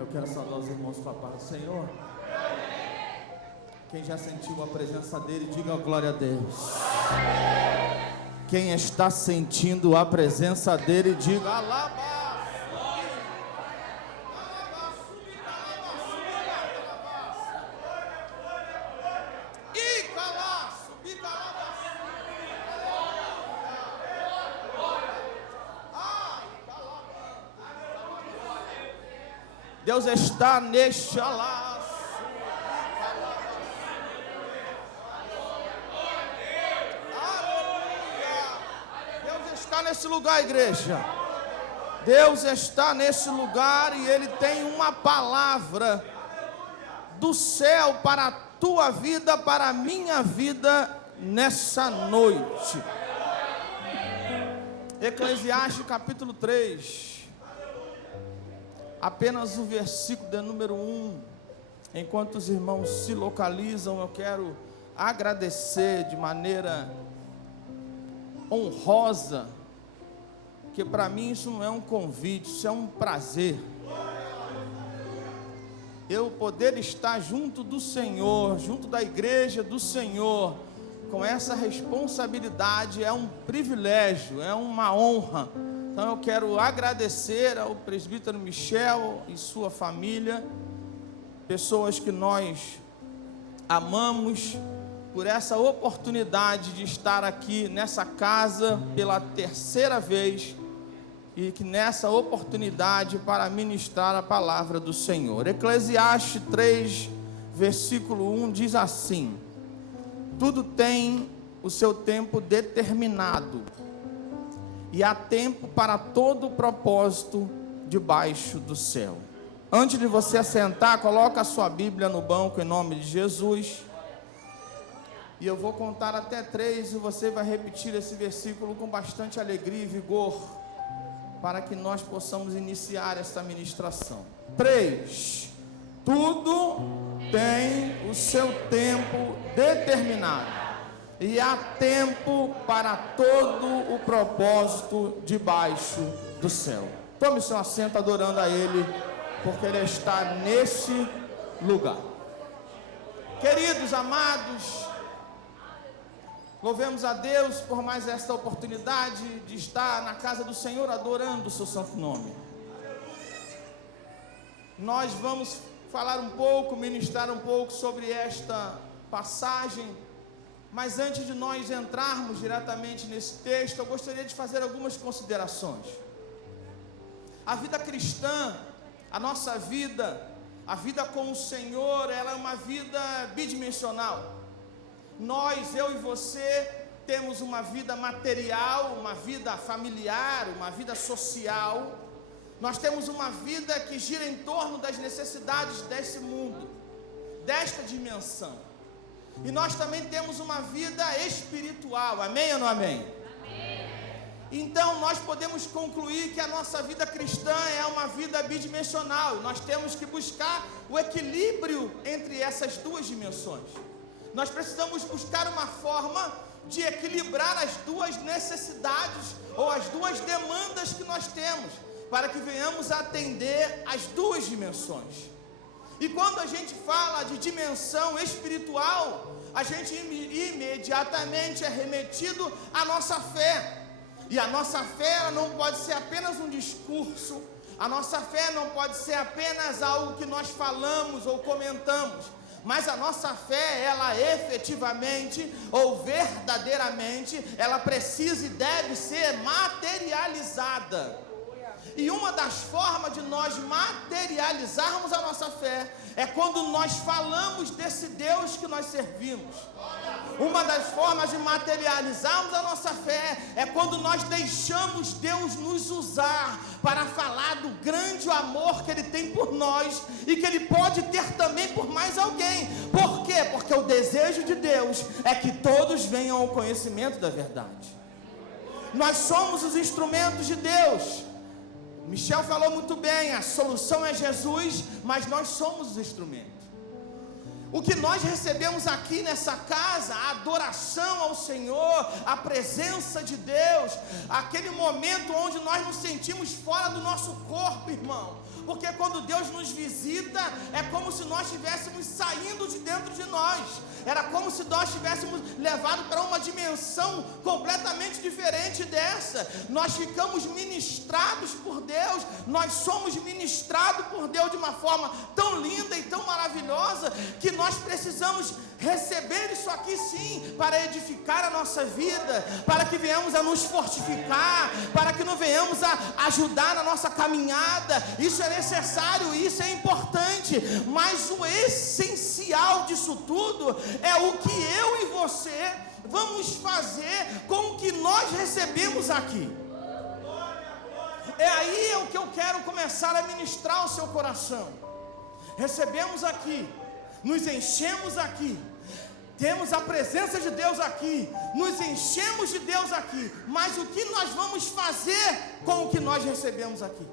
Eu quero saudar os irmãos com a paz do Senhor. Quem já sentiu a presença dele, diga glória a Deus. Quem está sentindo a presença dele, diga alaba. Deus está neste laço. Aleluia. Deus está nesse lugar, igreja. Deus está nesse lugar e Ele tem uma palavra do céu para a tua vida, para a minha vida nessa noite. Eclesiastes capítulo 3. Apenas o versículo de número 1. Enquanto os irmãos se localizam, eu quero agradecer de maneira honrosa, que para mim isso não é um convite, isso é um prazer. Eu poder estar junto do Senhor, junto da igreja do Senhor, com essa responsabilidade é um privilégio, é uma honra. Então eu quero agradecer ao presbítero Michel e sua família, pessoas que nós amamos, por essa oportunidade de estar aqui nessa casa pela terceira vez, e que nessa oportunidade para ministrar a palavra do Senhor. Eclesiastes 3, versículo 1 diz assim: tudo tem o seu tempo determinado, e há tempo para todo o propósito debaixo do céu. Antes de você assentar, coloca a sua Bíblia no banco em nome de Jesus. E eu vou contar até 3 e você vai repetir esse versículo com bastante alegria e vigor, para que nós possamos iniciar esta ministração. 3. Tudo tem o seu tempo determinado, e há tempo para todo o propósito debaixo do céu. Tome seu assento adorando a Ele, porque Ele está nesse lugar. Queridos, amados, louvemos a Deus por mais esta oportunidade de estar na casa do Senhor adorando o seu santo nome. Nós vamos falar um pouco, ministrar um pouco sobre esta passagem. Mas antes de nós entrarmos diretamente nesse texto, eu gostaria de fazer algumas considerações. A vida cristã, a nossa vida, a vida com o Senhor, ela é uma vida bidimensional. Nós, eu e você, temos uma vida material, uma vida familiar, uma vida social. Nós temos uma vida que gira em torno das necessidades desse mundo, desta dimensão. E nós também temos uma vida espiritual, amém ou não amém? Amém. Então nós podemos concluir que a nossa vida cristã é uma vida bidimensional. Nós temos que buscar o equilíbrio entre essas duas dimensões. Nós precisamos buscar uma forma de equilibrar as duas necessidades ou as duas demandas que nós temos, para que venhamos a atender as duas dimensões. E quando a gente fala de dimensão espiritual, a gente imediatamente é remetido à nossa fé. E a nossa fé ela não pode ser apenas um discurso, a nossa fé não pode ser apenas algo que nós falamos ou comentamos, mas a nossa fé, ela efetivamente ou verdadeiramente, ela precisa e deve ser materializada. E uma das formas de nós materializarmos a nossa fé é quando nós falamos desse Deus que nós servimos. Uma das formas de materializarmos a nossa fé é quando nós deixamos Deus nos usar para falar do grande amor que Ele tem por nós e que Ele pode ter também por mais alguém. Por quê? Porque o desejo de Deus é que todos venham ao conhecimento da verdade. Nós somos os instrumentos de Deus. Michel falou muito bem, a solução é Jesus, mas nós somos os instrumentos. O que nós recebemos aqui nessa casa, a adoração ao Senhor, a presença de Deus, aquele momento onde nós nos sentimos fora do nosso corpo, irmão, porque quando Deus nos visita, é como se nós estivéssemos saindo de dentro de nós, era como se nós tivéssemos levado para uma dimensão completamente diferente dessa. Nós ficamos ministrados por Deus, nós somos ministrados por Deus de uma forma tão linda e tão maravilhosa, que nós precisamos receber isso aqui sim, para edificar a nossa vida, para que venhamos a nos fortificar, para que não venhamos a ajudar na nossa caminhada. Isso é necessário, isso é importante, mas o essencial disso tudo é o que eu e você vamos fazer com o que nós recebemos aqui. É aí o que eu quero começar a ministrar ao seu coração. Recebemos aqui, nos enchemos aqui, temos a presença de Deus aqui, nos enchemos de Deus aqui, mas o que nós vamos fazer com o que nós recebemos aqui?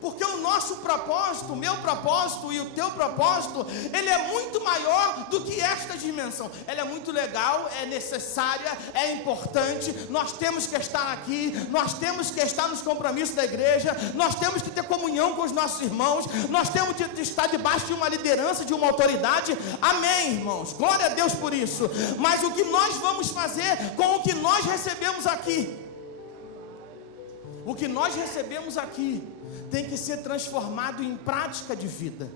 Porque o nosso propósito, o meu propósito e o teu propósito, ele é muito maior do que esta dimensão. Ela é muito legal, é necessária, é importante. Nós temos que estar aqui, nós temos que estar nos compromissos da igreja, nós temos que ter comunhão com os nossos irmãos, nós temos que estar debaixo de uma liderança, de uma autoridade. Amém, irmãos, glória a Deus por isso. Mas o que nós vamos fazer com o que nós recebemos aqui? O que nós recebemos aqui tem que ser transformado em prática de vida.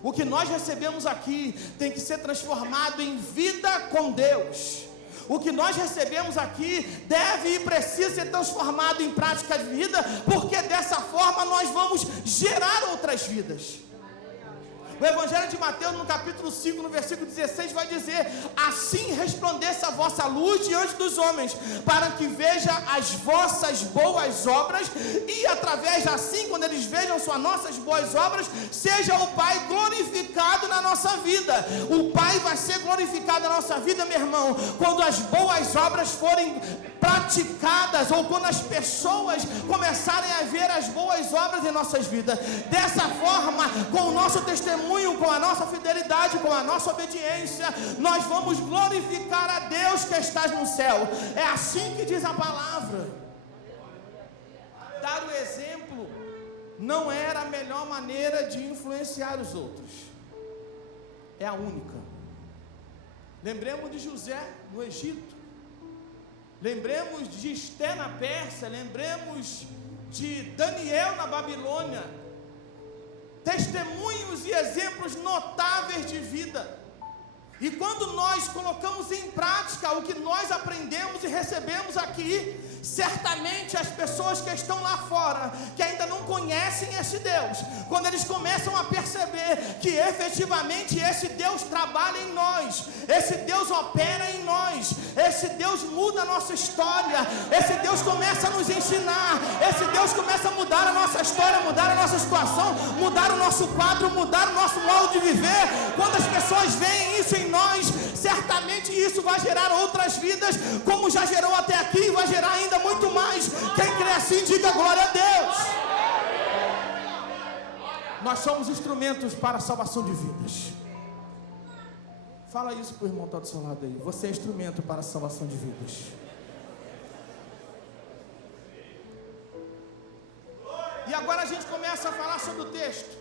O que nós recebemos aqui tem que ser transformado em vida com Deus. O que nós recebemos aqui deve e precisa ser transformado em prática de vida, porque dessa forma nós vamos gerar outras vidas. O Evangelho de Mateus, no capítulo 5, no versículo 16, vai dizer: assim resplandeça a vossa luz diante dos homens, para que veja as vossas boas obras, e através assim, quando eles vejam suas nossas boas obras, seja o Pai glorificado na nossa vida. O Pai vai ser glorificado na nossa vida, meu irmão, quando as boas obras forem praticadas, ou quando as pessoas começarem a ver as boas obras em nossas vidas. Dessa forma, com o nosso testemunho, com a nossa fidelidade, com a nossa obediência, nós vamos glorificar a Deus que estás no céu. É assim que diz a palavra. Dar o exemplo não era a melhor maneira de influenciar os outros, é a única. Lembremos de José no Egito, lembremos de Esté na Pérsia, lembremos de Daniel na Babilônia. Testemunhos e exemplos notáveis de vida. E quando nós colocamos em prática o que nós aprendemos e recebemos aqui, certamente as pessoas que estão lá fora, que ainda não conhecem esse Deus, quando eles começam a perceber que efetivamente esse Deus trabalha em nós, esse Deus opera em nós, esse Deus muda a nossa história, esse Deus começa a nos ensinar, esse Deus começa a mudar a nossa história, mudar a nossa situação, mudar o nosso quadro, mudar o nosso modo de viver. Quando as pessoas veem isso em nós, certamente isso vai gerar outras vidas, como já gerou até aqui, e vai gerar ainda muito mais. Quem crê assim, diga glória a Deus. Nós somos instrumentos para a salvação de vidas. Fala isso para o irmão que está do seu lado aí. Você é instrumento para a salvação de vidas. E agora a gente começa a falar sobre o texto.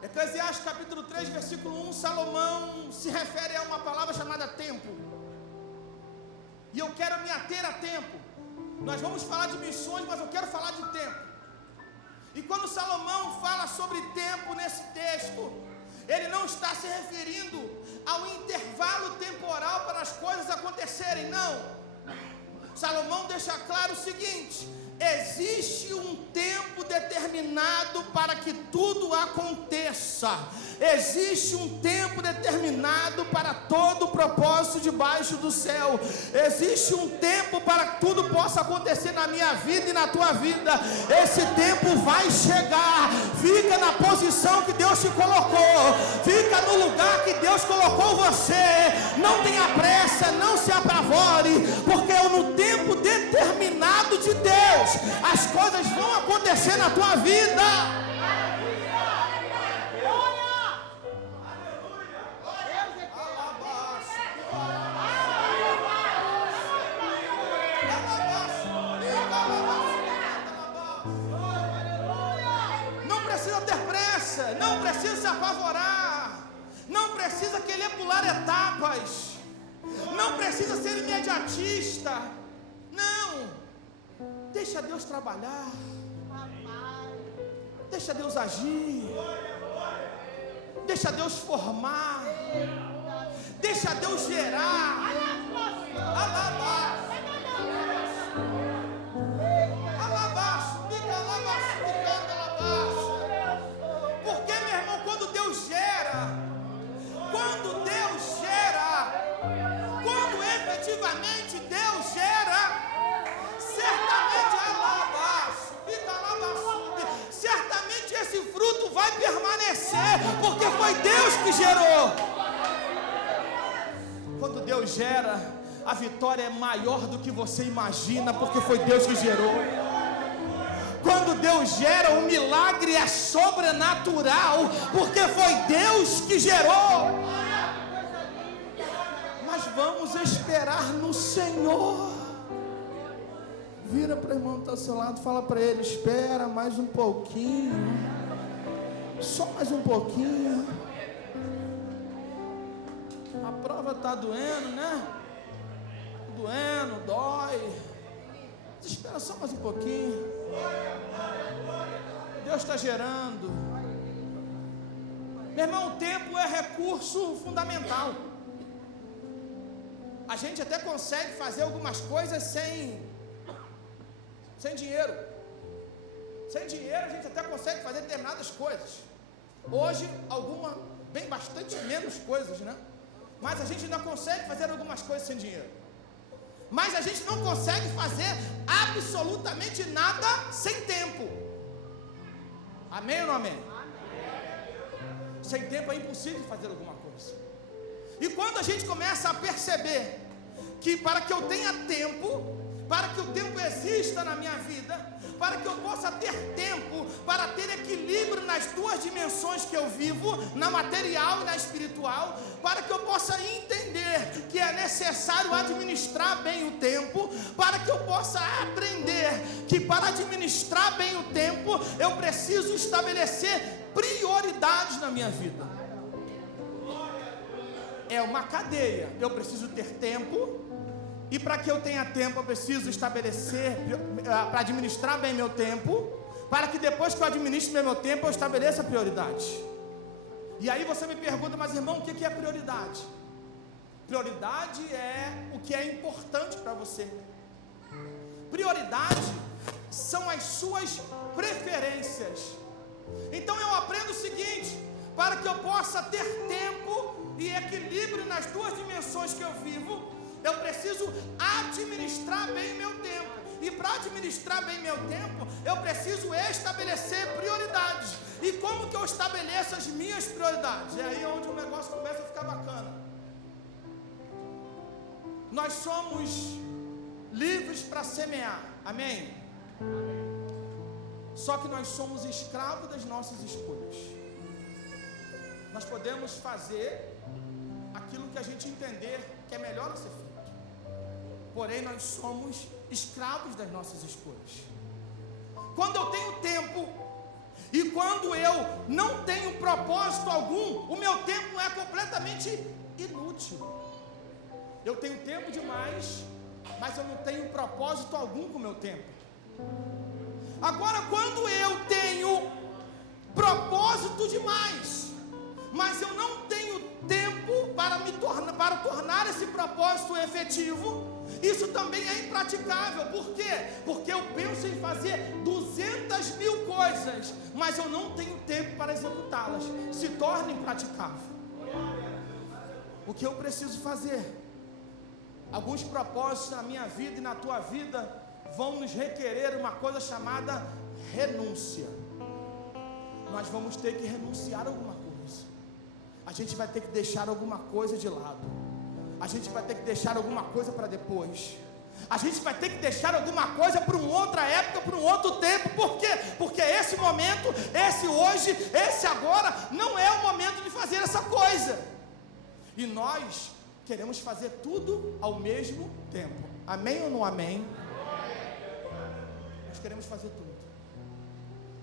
Eclesiastes capítulo 3, versículo 1, Salomão se refere a uma palavra chamada tempo. E eu quero me ater a tempo. Nós vamos falar de missões, mas eu quero falar de tempo. E quando Salomão fala sobre tempo nesse texto, ele não está se referindo ao intervalo temporal para as coisas acontecerem, não. Salomão deixa claro o seguinte: existe um tempo determinado para que tudo aconteça. Existe um tempo determinado para todo o propósito debaixo do céu. Existe um tempo para que tudo possa acontecer na minha vida e na tua vida. Esse tempo vai chegar. Fica na posição que Deus te colocou. Fica no lugar que Deus colocou você. Não tenha pressa, não se apavore, porque no tempo determinado de Deus, as coisas vão acontecer na tua vida. beleza, não precisa se apavorar, não precisa querer pular etapas, não precisa ser imediatista. Não, deixa Deus trabalhar, deixa Deus agir, deixa Deus formar, deixa Deus gerar. Porque, meu irmão, quando Deus gera, quando efetivamente Deus gera, certamente esse fruto vai permanecer, porque foi Deus que gerou. Quando Deus gera, a vitória é maior do que você imagina, porque foi Deus que gerou. Quando Deus gera, o milagre é sobrenatural, porque foi Deus que gerou. Mas vamos esperar no Senhor. Vira para o irmão que está ao seu lado, fala para ele: espera mais um pouquinho, só mais um pouquinho. A prova está doendo, né? Doendo, dói. Espera só mais um pouquinho. Deus está gerando. Meu irmão, o tempo é recurso fundamental. A gente até consegue fazer algumas coisas sem dinheiro. Sem dinheiro a gente até consegue fazer determinadas coisas. Hoje, bastante menos coisas, né? Mas a gente ainda consegue fazer algumas coisas sem dinheiro. Mas a gente não consegue fazer absolutamente nada sem tempo. Amém ou não amém? Sem tempo é impossível fazer alguma coisa. E quando a gente começa a perceber que para que eu tenha tempo, para que o tempo exista na minha vida, para que eu possa ter tempo, para ter equilíbrio nas duas dimensões que eu vivo, na material e na espiritual, para que eu possa entender que é necessário administrar bem o tempo, para que eu possa aprender que para administrar bem o tempo, eu preciso estabelecer prioridades na minha vida. É uma cadeia, eu preciso ter tempo. E para que eu tenha tempo, eu preciso estabelecer, para administrar bem meu tempo, para que depois que eu administre bem meu tempo, eu estabeleça prioridade. E aí você me pergunta: mas irmão, o que é prioridade? Prioridade é o que é importante para você. Prioridade são as suas preferências. Então eu aprendo o seguinte: para que eu possa ter tempo e equilíbrio nas duas dimensões que eu vivo, eu preciso administrar bem meu tempo. E para administrar bem meu tempo, eu preciso estabelecer prioridades. E como que eu estabeleço as minhas prioridades? É aí onde o negócio começa a ficar bacana. Nós somos livres para semear. Amém? Só que nós somos escravos das nossas escolhas. Nós podemos fazer aquilo que a gente entender que é melhor a ser feito. Porém, nós somos escravos das nossas escolhas. Quando eu tenho tempo e quando eu não tenho propósito algum, o meu tempo é completamente inútil. Eu tenho tempo demais, mas eu não tenho propósito algum com o meu tempo. Agora, quando eu tenho propósito demais, mas eu não tenho tempo para tornar esse propósito efetivo, isso também é impraticável. Por quê? Porque eu penso em fazer 200.000 coisas, mas eu não tenho tempo para executá-las. Se torna impraticável. O que eu preciso fazer? Alguns propósitos na minha vida e na tua vida vão nos requerer uma coisa chamada renúncia. Nós vamos ter que renunciar a alguma coisa. A gente vai ter que deixar alguma coisa de lado. A gente vai ter que deixar alguma coisa para depois. A gente vai ter que deixar alguma coisa para uma outra época, para um outro tempo. Por quê? Porque esse momento, esse hoje, esse agora, não é o momento de fazer essa coisa. E nós queremos fazer tudo ao mesmo tempo. Amém ou não amém? Nós queremos fazer tudo.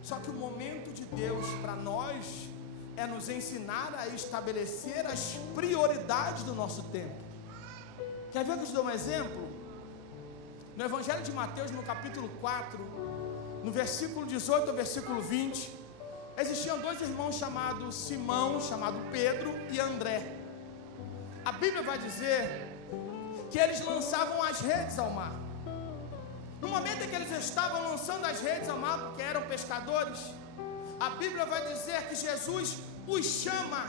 Só que o momento de Deus para nós é nos ensinar a estabelecer as prioridades do nosso tempo. Quer ver que eu te dou um exemplo? No Evangelho de Mateus, no capítulo 4, no versículo 18 ao versículo 20, existiam dois irmãos chamados Simão, chamado Pedro, e André. A Bíblia vai dizer que eles lançavam as redes ao mar. No momento em que eles estavam lançando as redes ao mar, porque eram pescadores, a Bíblia vai dizer que Jesus os chama,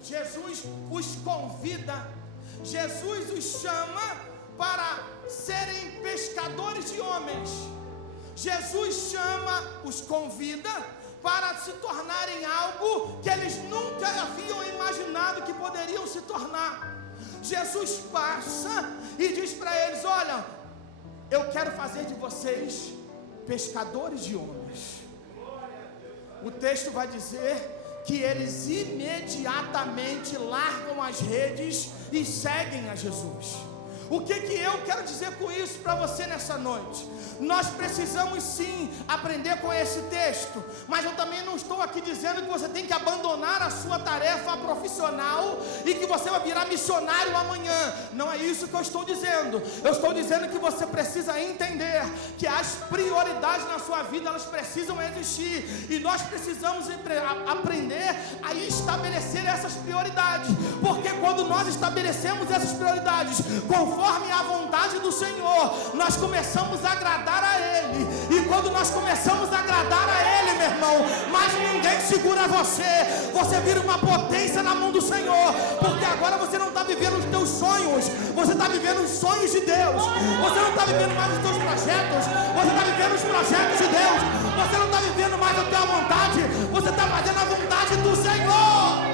Jesus os convida, Jesus os chama para serem pescadores de homens. Jesus chama, os convida para se tornarem algo que eles nunca haviam imaginado que poderiam se tornar. Jesus passa e diz para eles: olha, eu quero fazer de vocês pescadores de homens. O texto vai dizer que eles imediatamente largam as redes e seguem a Jesus. O que eu quero dizer com isso para você nessa noite? Nós precisamos sim aprender com esse texto, mas eu também não estou aqui dizendo que você tem que abandonar a sua tarefa profissional e que você vai virar missionário amanhã. Não é isso que eu estou dizendo. Eu estou dizendo que você precisa entender que as prioridades na sua vida, elas precisam existir, e nós precisamos aprender a estabelecer essas prioridades, porque quando nós estabelecemos essas prioridades conforme a vontade do Senhor, nós começamos a agradar a Ele, e quando nós começamos a agradar a Ele, meu irmão, mais ninguém segura você vira uma potência na mão do Senhor, porque agora você não está vivendo os teus sonhos, você está vivendo os sonhos de Deus. Você não está vivendo mais os teus projetos, você está vivendo os projetos de Deus. Você não está vivendo mais a tua vontade, você está fazendo a vontade do Senhor.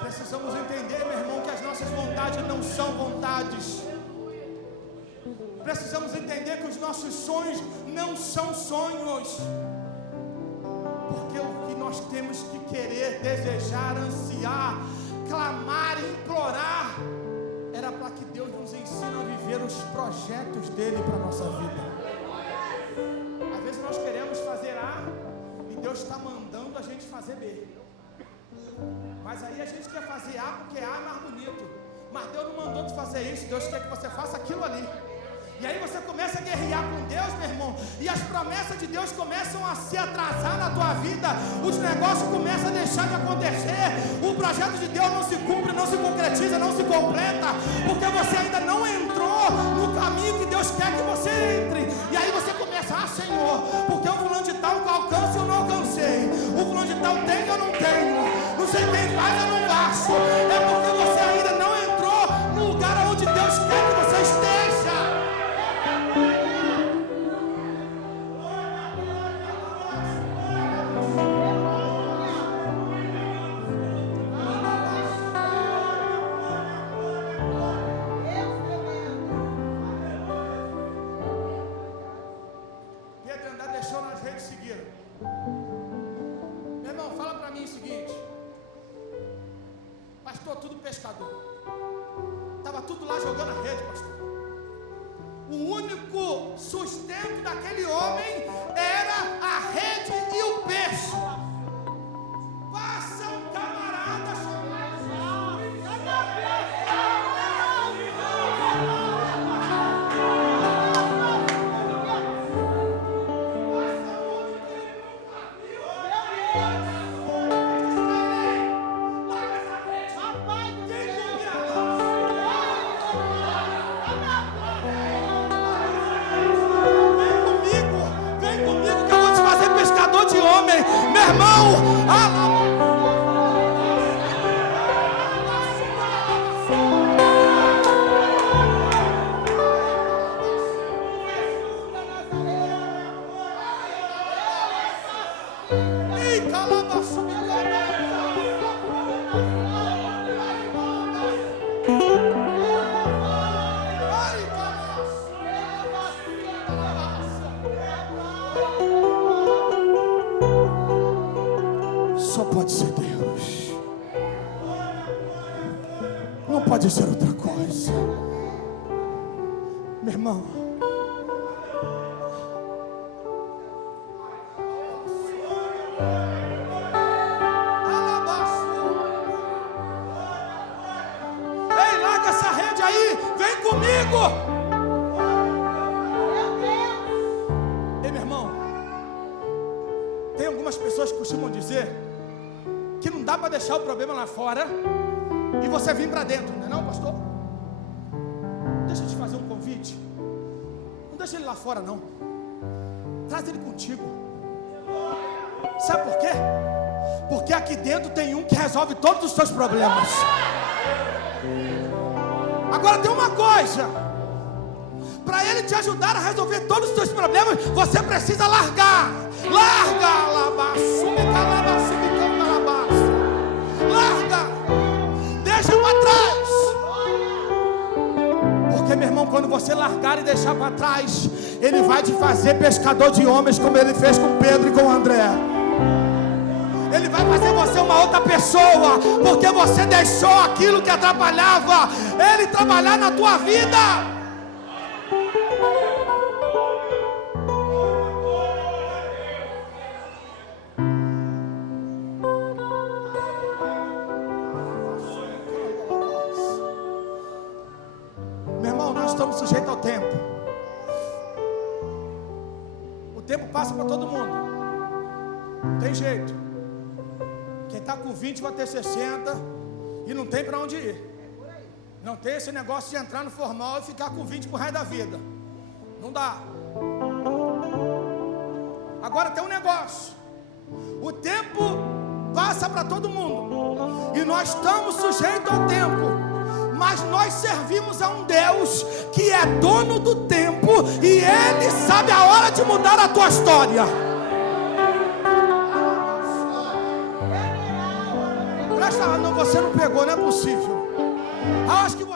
Precisamos entender, meu irmão, que as nossas vontades não são vontades. Precisamos entender que os nossos sonhos não são sonhos. Porque o que nós temos que querer, desejar, ansiar, clamar, implorar, era para que Deus nos ensine a viver os projetos dele para a nossa vida. Às vezes nós queremos fazer A e Deus está mandando a gente fazer B. Mas aí a gente quer fazer A porque A é mais bonito. Mas Deus não mandou te fazer isso. Deus quer que você faça aquilo ali. E aí você começa a guerrear com Deus, meu irmão, e as promessas de Deus começam a se atrasar na tua vida. Os negócios começam a deixar de acontecer. O projeto de Deus não se cumpre, não se concretiza, não se completa, porque você ainda não entrou no caminho que Deus quer que você entre. E aí você começa: ah, Senhor, porque o fulano de tal alcança eu não alcancei, o fulano de tal tem eu não tenho, não sei quem faz eu não faço. É porque você ainda não entrou no lugar onde Deus quer que você esteja. Tudo pescador, estava tudo lá jogando a rede, pastor. O único sustento daquele homem era a rede e o peixe. Passa um camarada meu irmão, Só pode ser Deus. Não pode ser outra coisa. Meu irmão, ei, larga essa rede aí, vem comigo. Ei, meu irmão, tem algumas pessoas que costumam dizer que não dá para deixar o problema lá fora e você vir para dentro, não é não, pastor? Deixa eu te fazer um convite. Não deixa ele lá fora, não. Traz ele contigo. Sabe por quê? Porque aqui dentro tem um que resolve todos os seus problemas. Agora tem uma coisa: para ele te ajudar a resolver todos os seus problemas, você precisa largar. Larga, larga, deixa para trás. Porque, meu irmão, quando você largar e deixar para trás, ele vai te fazer pescador de homens, como ele fez com Pedro e com André. Ele vai fazer você uma outra pessoa, porque você deixou aquilo que atrapalhava ele trabalhar na tua vida. Meu irmão, nós estamos sujeitos ao tempo. O tempo passa para todo mundo. Não tem jeito. Quem está com 20 vai ter 60 e não tem para onde ir. Não tem esse negócio de entrar no formal e ficar com 20 pro resto da vida. Não dá. Agora tem um negócio. O tempo passa para todo mundo e nós estamos sujeitos ao tempo. Mas nós servimos a um Deus que é dono do tempo e Ele sabe a hora de mudar a tua história. Presta, não, você não pegou, não é possível. Acho que você